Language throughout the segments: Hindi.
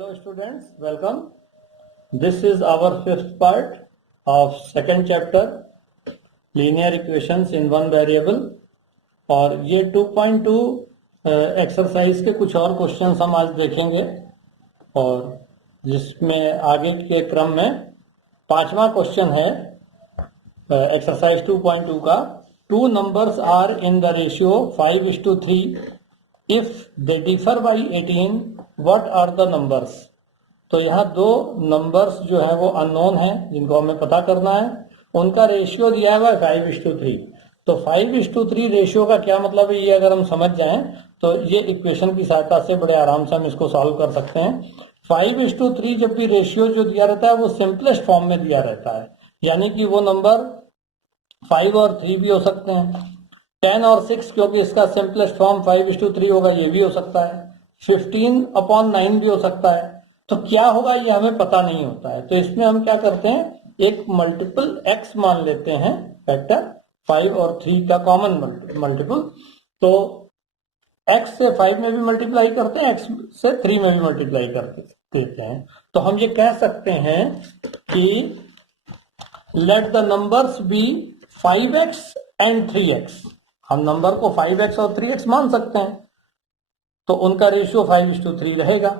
Hello students, welcome. This is our fifth part of second chapter linear equations in one variable और ये 2.2 एक्सरसाइज के कुछ और क्वेश्चंस हम आज देखेंगे और जिसमें आगे के क्रम में पांचवा क्वेश्चन है एक्सरसाइज 2.2 का two numbers are in the ratio 5:3 if they differ by 18 what are the numbers. तो यहाँ दो नंबर्स जो है वो अननोन है जिनको हमें पता करना है, उनका रेशियो दिया हुआ है 5:3। तो 5:3 रेशियो का क्या मतलब है ये अगर हम समझ जाएं तो ये इक्वेशन की सहायता से बड़े आराम से हम इसको सॉल्व कर सकते हैं। 5:3 जब भी रेशियो जो दिया रहता है वो सिंपलेस्ट फॉर्म में दिया रहता है, यानी कि वो नंबर 5 और 3 भी हो सकते हैं, 10 और 6 क्योंकि इसका सिंपलेस्ट फॉर्म 5:3 होगा ये भी हो सकता है, 15/9 भी हो सकता है। तो क्या होगा ये हमें पता नहीं होता है, तो इसमें हम क्या करते हैं एक मल्टीपल x मान लेते हैं, फैक्टर 5 और 3 का कॉमन मल्टीपल। तो x से 5 में भी मल्टीप्लाई करते हैं, x से 3 में भी मल्टीप्लाई करते देते हैं। तो हम ये कह सकते हैं कि let the numbers be 5x and 3x। हम नंबर को 5x और 3x मान सकते हैं, तो उनका रेशियो 5:3 रहेगा।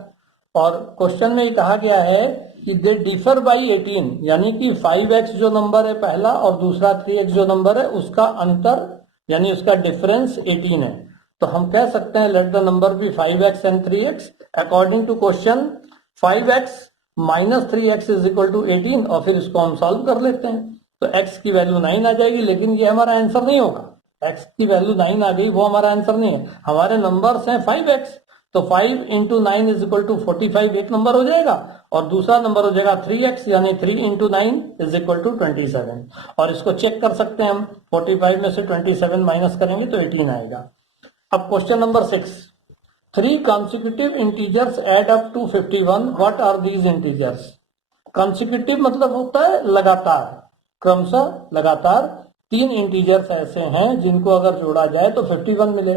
और क्वेश्चन में ये कहा गया है कि दे डिफर बाई 18, यानी कि 5x जो नंबर है पहला और दूसरा 3x जो नंबर है उसका अंतर यानी उसका डिफरेंस 18 है। तो हम कह सकते हैं let the number be 5x and 3x according to question 5x minus 3x is equal to 18 और फिर इसको हम सॉल्व कर लेते हैं। तो x की वैल्यू 9 आ जाएगी, लेकिन ये हमारा आंसर नहीं होगा। x की वैल्यू 9 आ गई, वो हमारा आंसर नहीं है। हमारे नंबर्स हैं 5x, तो 5 इंटू 9 इज इक्वल टू 45 एक नंबर हो जाएगा और दूसरा नंबर हो जाएगा 3x यानी 3 इंटू 9 इज इक्वल टू 27। और इसको चेक कर सकते हैं हम, 45 में से 27 माइनस करेंगे तो 18 आएगा। अब question number 6, 3 consecutive integers add up to 51, what are these integers? consecutive मतलब होता है लगातार, क्रमशः लगातार 3 इंटीजर्स ऐसे हैं जिनको अगर जोड़ा जाए तो 51 मिले।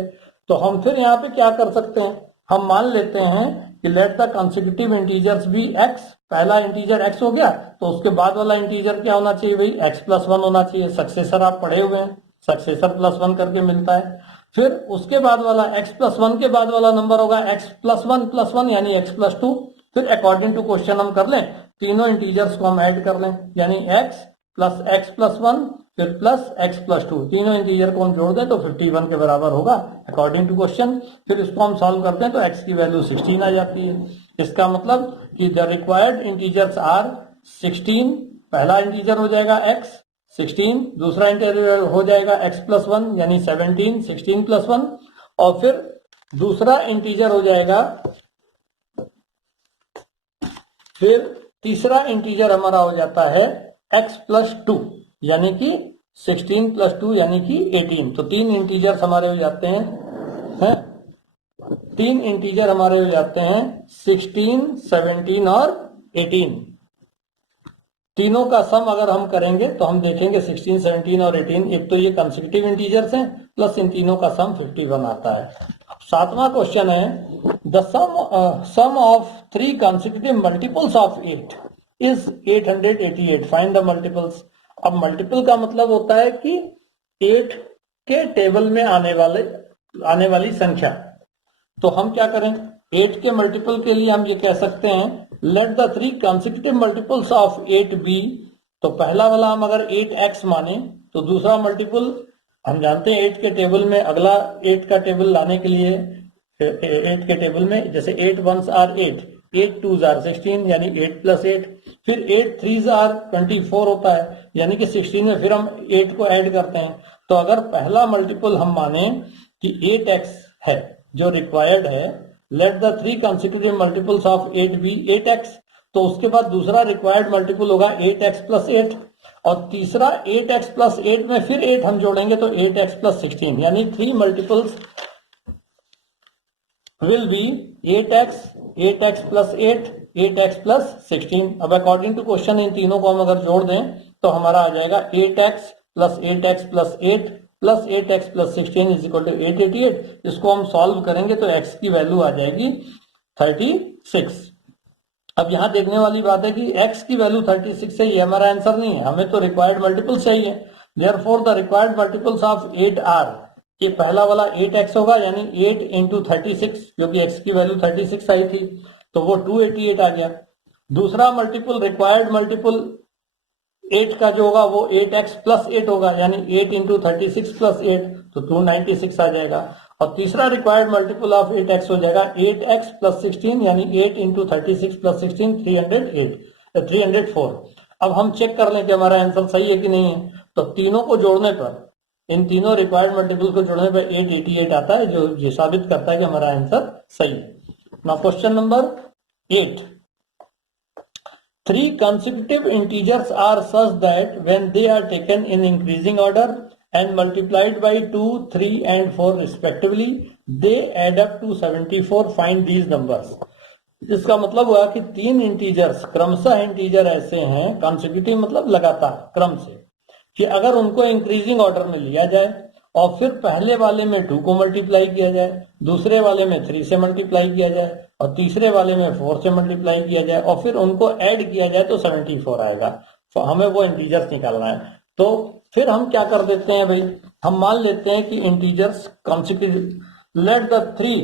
तो हम फिर यहाँ पे क्या कर सकते हैं, हम मान लेते हैं कि let the consecutive integers be x। पहला इंटीजर x हो गया तो उसके बाद वाला इंटीजर क्या होना चाहिए भाई, x+1 होना चाहिए। सक्सेसर आप पढ़े हुए हैं, सक्सेसर +1 करके मिलता है। फिर उसके बाद वाला x+1 के बाद वाला नंबर होगा x+1+1 यानी x+2। फिर अकॉर्डिंग टू क्वेश्चन हम कर लें, तीनों इंटीजर्स को हम ऐड कर लें, यानी x प्लस x+1 फिर प्लस x+2, तीनों इंटीजर को हम जोड़ दें तो 51 के बराबर होगा अकॉर्डिंग टू क्वेश्चन। फिर इसको हम सॉल्व करते हैं तो x की वैल्यू 16 आ जाती है। इसका मतलब कि द रिक्वायर्ड इंटीजर्स आर 16, पहला इंटीजर हो जाएगा x 16, दूसरा इंटीजर हो जाएगा x+1 यानी 17, 16+1 और फिर दूसरा इंटीजर हो जाएगा, फिर तीसरा इंटीजर हमारा हो जाता है x+2 यानी कि 16+2 यानी कि 18। तो 3 इंटीजर्स हमारे हो जाते हैं, 3 इंटीजर हमारे हो जाते हैं 16, 17 और 18। तीनों का सम अगर हम करेंगे तो हम देखेंगे 16, 17 और 18, एक तो ये कंसेक्यूटिव इंटीजर्स हैं प्लस इन तीनों का सम 51 आता है। अब 7वां क्वेश्चन है the sum of 3 consecutive multiples of 8 is 888, find the multiples. अब मल्टीपल का मतलब होता है कि 8 के टेबल में आने वाली संख्या। तो हम क्या करें, 8 के मल्टीपल के लिए हम ये कह सकते हैं let the 3 consecutive multiples of 8 be। तो पहला वाला हम अगर 8x माने तो दूसरा मल्टीपल हम जानते हैं 8 के टेबल में, अगला 8 का टेबल लाने के लिए 8 के टेबल में जैसे 8 1s are 8, 8 2s are 16 यानी 8 + 8, फिर 8 3s are 24 होता है यानी कि 16 में फिर हम 8 को ऐड करते हैं। तो अगर पहला मल्टीपल हम माने कि 8x है जो रिक्वायर्ड है, late the 3 consecutive multiples of 8 be 8x, तो उसके बाद दूसरा रिक्वायर्ड मल्टीपल होगा 8x + 8 और तीसरा 8x + 8 में फिर 8 हम जोड़ेंगे तो 8x + 16 यानी 3 multiples will be 8x, 8x + 8, 8x + 16। अब अकॉर्डिंग टू क्वेश्चन इन तीनों को हम अगर जोड़ दें तो हमारा आ जाएगा 8x + 8x + 8 plus 8x + 16 is equal to 888। इसको हम सॉल्व करेंगे तो x की वैल्यू आ जाएगी 36। अब यहाँ देखने वाली बात है कि x की वैल्यू 36 है, ये हमारा आंसर नहीं है, हमें तो रिक्वायर्ड मल्टीपल चाहिए। Therefore the required multiples of 8 are, ये पहला वाला 8x होगा यानी 8 इंटू 36, क्योंकि x की वैल्यू 36 आई थी तो वो 288 आ गया। दूसरा मल्टीपल, रिक्वायर्ड मल्टीपल 8 का जो होगा वो 8x प्लस 8 होगा, यानी 8 इंटू 36 प्लस 8 तो 296 आ जाएगा। और तीसरा रिक्वायर्ड मल्टीपल ऑफ 8x हो जाएगा 8x प्लस 16, यानी 8 इंटू 36 प्लस 16 304। अब हम चेक कर लें कि हमारा आंसर सही है कि नहीं है। तो तीनों को जोड़ने पर, इन तीनों रिक्वायर्ड मल्टीपल को जोड़ने पर 888 आता है, जो ये साबित करता है कि हमारा आंसर सही है। Now question number 8, 3 consecutive integers are such that when they are taken in increasing order and multiplied by 2, 3 and 4 respectively, they add up to 74. Find these numbers. इसका मतलब हुआ कि 3 इंटीजर्स, क्रमशः इंटीजर ऐसे हैं, कॉन्सिक्यूटिव मतलब लगातार क्रम से, कि अगर उनको इंक्रीजिंग ऑर्डर में लिया जाए और फिर पहले वाले में 2 को मल्टीप्लाई किया जाए, दूसरे वाले में 3 से मल्टीप्लाई किया जाए और तीसरे वाले में 4 से मल्टीप्लाई किया जाए और फिर उनको ऐड किया जाए तो 74 आएगा। तो हमें वो इंटीजर्स निकालना है। तो फिर हम क्या कर देते हैं भाई, हम मान लेते हैं कि integers consecutive, let the 3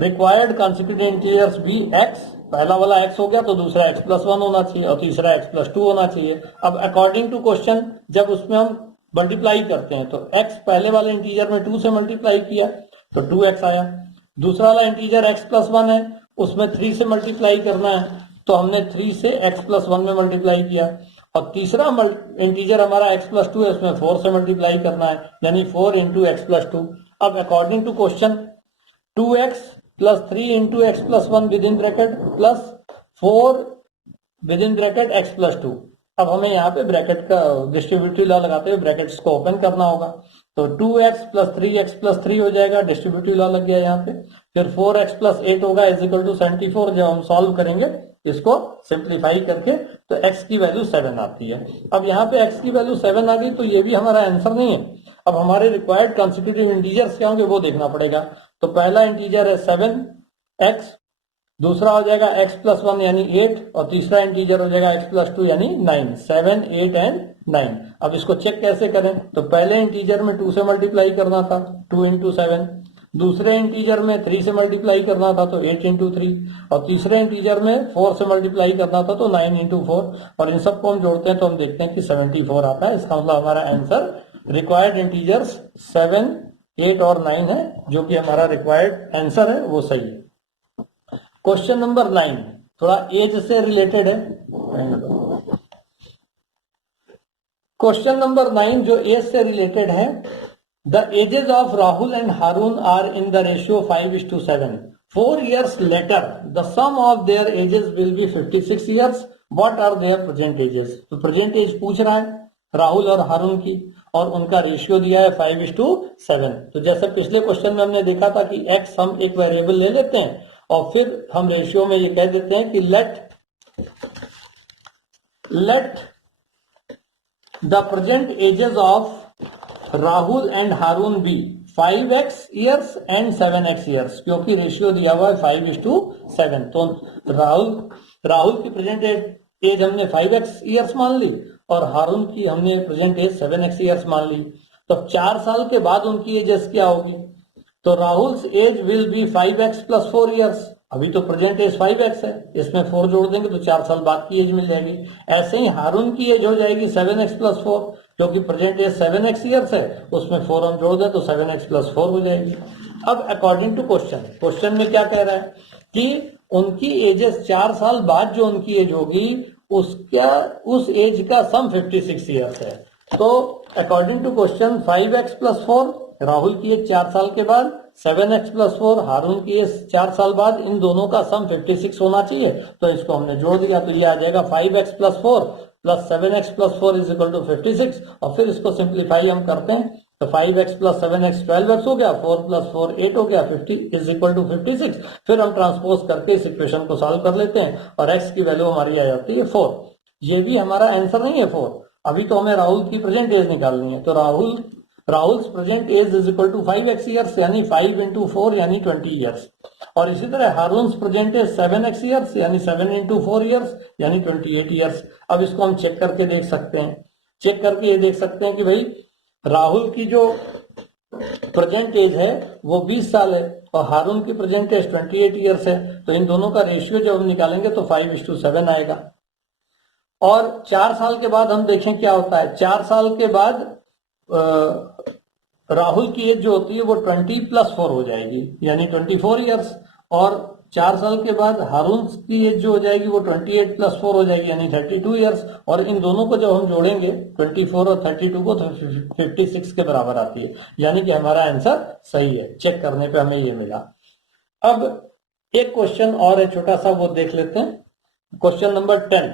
required consecutive integers be x, पहला वाला x हो गया तो दूसरा x प्लस 1 होना चाहिए और तीसरा x प्लस 2 होना चाहिए। अब अकॉर्डिंग टू क्वेश्चन जब उसमें हम मल्टीप्लाई करते हैं तो x पहले वाले इंटीजर में 2 से मल्टीप्लाई किया तो 2x आया, दूसरा वाला इंटीजर x प्लस 1 है उसमें 3 से मल्टीप्लाई करना है तो हमने 3 से x प्लस 1 में मल्टीप्लाई किया, और तीसरा इंटीजर हमारा x प्लस 2 है उसमें 4 से मल्टीप्लाई करना है, यानी 4 इंटू एक्स प्लस 2। अब according to question 2x plus 3 into x plus 1 with in bracket plus 4 with in bracket x plus 2। अब हमें यहाँ पे ब्रैकेट का डिस्ट्रीब्यूटिव लॉ लगाते हुए ब्रैकेट्स को ओपन करना होगा, तो 2x प्लस 3x प्लस 3 हो जाएगा, डिस्ट्रीब्यूटिव लॉ लग गया यहाँ पे। फिर 4x प्लस 8 होगा इज इक्वल टू 74। जब हम सॉल्व करेंगे इसको सिंप्लीफाई करके तो x की वैल्यू 7 आती है। अब यहाँ पे x की वैल्यू 7 आ गई तो ये भी हमारा आंसर नहीं है। अब हमारे रिक्वायर्ड कॉन्सिक्यूटिव इंटीजर्स क्या होंगे वो देखना पड़ेगा। तो पहला इंटीजर है 7x, दूसरा हो जाएगा x प्लस 1 यानी 8 और तीसरा इंटीजर हो जाएगा x प्लस 2 यानी 9। 7, 8 एंड 9। अब इसको चेक कैसे करें, तो पहले इंटीजर में 2 से मल्टीप्लाई करना था 2 इंटू 7, दूसरे इंटीजर में 3 से मल्टीप्लाई करना था तो 8 इंटू 3, और तीसरे इंटीजर में 4 से मल्टीप्लाई करना था तो 9 इंटू 4, और इन सबको हम जोड़ते हैं तो हम देखते हैं कि 74 आता है। इसका मतलब हमारा आंसर रिक्वायर्ड इंटीजर्स 7, 8 और 9 है, जो कि हमारा रिक्वायर्ड आंसर है वो सही है। क्वेश्चन नंबर 9 थोड़ा एज से रिलेटेड है। क्वेश्चन नंबर 9 जो एज से रिलेटेड है, the ages of Rahul and Haroon are in the ratio 5:7। 4 years later the sum of their ages will be 56 years. What are their present ages? तो प्रेजेंट एज पूछ रहा है राहुल और हारून की, और उनका रेशियो दिया है 5:7। तो जैसे पिछले क्वेश्चन में हमने देखा था कि x हम एक वेरिएबल ले लेते हैं और फिर हम रेशियो में ये कह देते हैं कि let the present ages of Rahul and Haroon be 5x years and 7x years, क्योंकि रेशियो दिया हुआ है 5:7। तो राहुल की प्रेजेंट एज हमने 5x years मान ली और हारून की हमने प्रेजेंट एज 7x years मान ली। तो 4 साल के बाद उनकी एजेस क्या होगी, तो Rahul age will be 5x plus 4 years। अभी तो प्रेजेंट एज 5x है, इसमें 4 जोड़ देंगे तो 4 साल बाद की एज मिल जाएगी। ऐसे ही हारून की एज हो जाएगी 7x प्लस 4, क्योंकि प्रेजेंट एज 7x years है, उसमें 4 हम जोड़ दें तो 7x प्लस 4 हो जाएगी। अब अकॉर्डिंग टू क्वेश्चन में क्या कह रहा है कि उनकी एजेस 4 साल बाद जो उनकी एज होगी उस एज का सम 56 years है। तो according to question 5x plus 4 Rahul की एज 4 साल के बाद, 7x प्लस 4 हारून की एज 4 साल बाद, इन दोनों का सम 56 होना चाहिए। तो इसको हमने जोड़ दिया तो ये आ जाएगा 5x plus 4 plus 7x plus 4 is equal to 56। और फिर इसको सिंप्लीफाई हम करते हैं तो 5x प्लस 7x 12x हो गया, 4 प्लस 4 8 हो गया, 50 इज इक्वल टू 56। फिर हम ट्रांसपोज करके इस इक्वेशन को सॉल्व कर लेते हैं और x की वैल्यू हमारी आ जाती है 4। ये भी हमारा आंसर नहीं है 4, अभी तो हमें राहुल की प्रेजेंट एज निकालनी है। तो Rahul present age is equal to 5x years यानी 5 इंटू 4 यानी 20 years। और इसी तरह हारून्स प्रेजेंट एज 7x ईयर्स यानी 7 into 4 ईयर्स यानी 28 ईयर्स। अब इसको हम चेक करके देख सकते हैं, चेक करके ये देख सकते हैं कि भाई राहुल की जो प्रेजेंट एज है वो 20 साल है और हारून की प्रेजेंट एज 28 ईयर्स है, तो इन दोनों का रेशियो जब हम निकालेंगे तो 5:7 आएगा। और 4 साल के बाद हम देखें क्या होता है। 4 साल के बाद राहुल की एज जो होती है वो 20+4 हो जाएगी यानी 24 ईयर्स, और 4 साल के बाद हारून की एज जो हो जाएगी वो 28+4 हो जाएगी यानी 32 ईयर्स, और इन दोनों को जब हम जोड़ेंगे 24 और 32 को तो 56 के बराबर आती है, यानी कि हमारा आंसर सही है। चेक करने पे हमें ये मिला। अब एक क्वेश्चन और है छोटा सा, वो देख लेते हैं। Question number 10,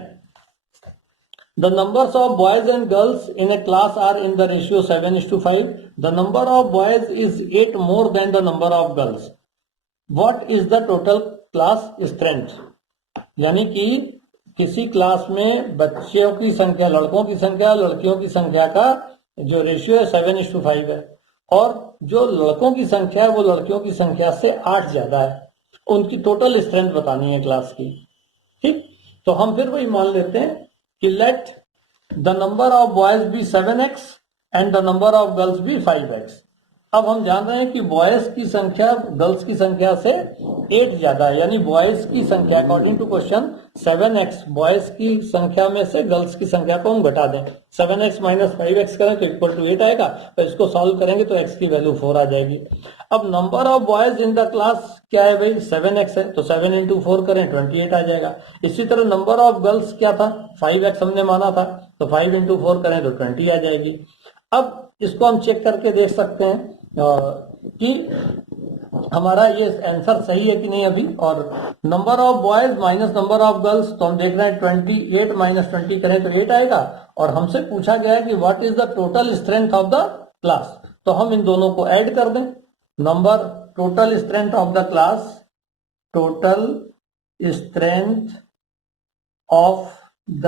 the numbers of boys and girls in a class are in the ratio 7:5. The number of boys is 8 more than the number of girls. What is the total class strength? यानी कि किसी क्लास में बच्चों की संख्या, लड़कों की संख्या, लड़कियों की संख्या का जो रेशियो है 7:5 है, और जो लड़कों की संख्या है वो लड़कियों की संख्या से 8 ज्यादा है। उनकी टोटल स्ट्रेंथ बतानी है क्लास की। ठीक, तो हम फिर वही मान लेते हैं कि let the number of boys be 7x and the number of girls be 5x। अब हम जान रहे हैं कि बॉयज की संख्या गर्ल्स की संख्या से 8 ज्यादा है, यानी बॉयज की संख्या according to question 7x, boys की संख्या में से गर्ल्स की संख्या को हम घटा दें। 7x माइनस 5x करें तो इक्वल टू 8 आएगा, तो इसको सॉल्व करेंगे तो x की वैल्यू 4 आ जाएगी। अब number of boys in the class क्या है भाई, 7x है, तो 7 into 4 करें 28 आ जाएगा। इसी तरह नंबर ऑफ गर्ल्स क्या था, 5x हमने माना था, तो 5 into 4 करें तो 20 आ जाएगी। अब इसको हम चेक करके देख सकते हैं कि हमारा ये आंसर सही है कि नहीं अभी। और number of boys minus number of girls, तो हम देख रहे हैं 28 माइनस 20 करें तो 8 आएगा, और हमसे पूछा गया है कि what is the total strength of the class, तो हम इन दोनों को ऐड कर दें। Number total strength of the class, total strength of the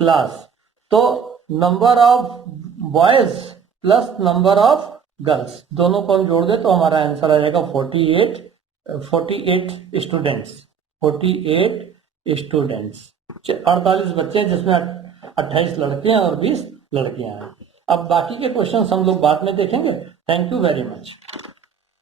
class, तो number of boys plus number of girls दोनों को हम जोड़ दें तो हमारा आंसर आ जाएगा 48 स्टूडेंट्स। 48 स्टूडेंट्स, 48 बच्चे हैं जिसमें 28 लड़के हैं और 20 लड़कियां हैं। अब बाकी के क्वेश्चन हम लोग बाद में देखेंगे। Thank you very much.